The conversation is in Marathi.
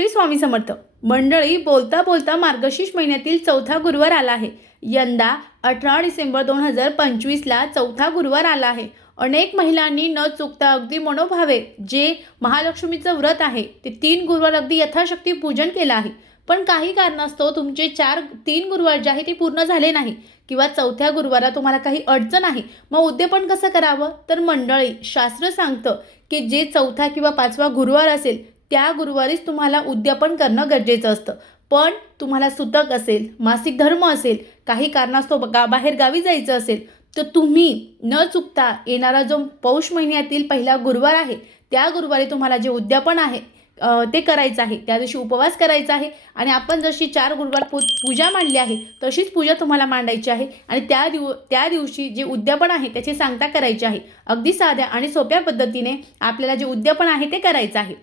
श्री स्वामी समर्थ. मंडळी बोलता बोलता मार्गशीर्ष महिन्यातील चौथा गुरुवार आला आहे. यंदा अठरा डिसेंबर दोन हजार पंचवीसला चौथा गुरुवार आला आहे. अनेक महिलांनी न चुकता अगदी मनोभावे जे महालक्ष्मीचं व्रत आहे ते तीन गुरुवार अगदी यथाशक्ती पूजन केलं आहे. पण काही कारणास्तव तुमचे चार तीन गुरुवार जे आहे ते पूर्ण झाले नाही किंवा चौथ्या गुरुवारा तुम्हाला काही अडचण आहे मग उद्यापन कसं करावं? तर मंडळी शास्त्र सांगतं की जे चौथा किंवा पाचवा गुरुवार असेल त्या गुरुवारीच तुम्हाला उद्यापन करणं गरजेचं असतं. पण तुम्हाला सुतक असेल मासिक धर्म असेल काही कारणास्तव गा बाहेर गावी जायचं असेल तर तुम्ही न चुकता येणारा जो पौष महिन्यातील पहिला गुरुवार आहे त्या गुरुवारी तुम्हाला जे उद्यापन आहे ते करायचं आहे. त्या दिवशी उपवास करायचा आहे आणि आपण जशी चार गुरुवार पू पूजा मांडली आहे तशीच पूजा तुम्हाला मांडायची आहे आणि त्या दिव त्या दिवशी जे उद्यापन आहे त्याची सांगता करायची आहे. अगदी साध्या आणि सोप्या पद्धतीने आपल्याला जे उद्यापन आहे ते करायचं आहे.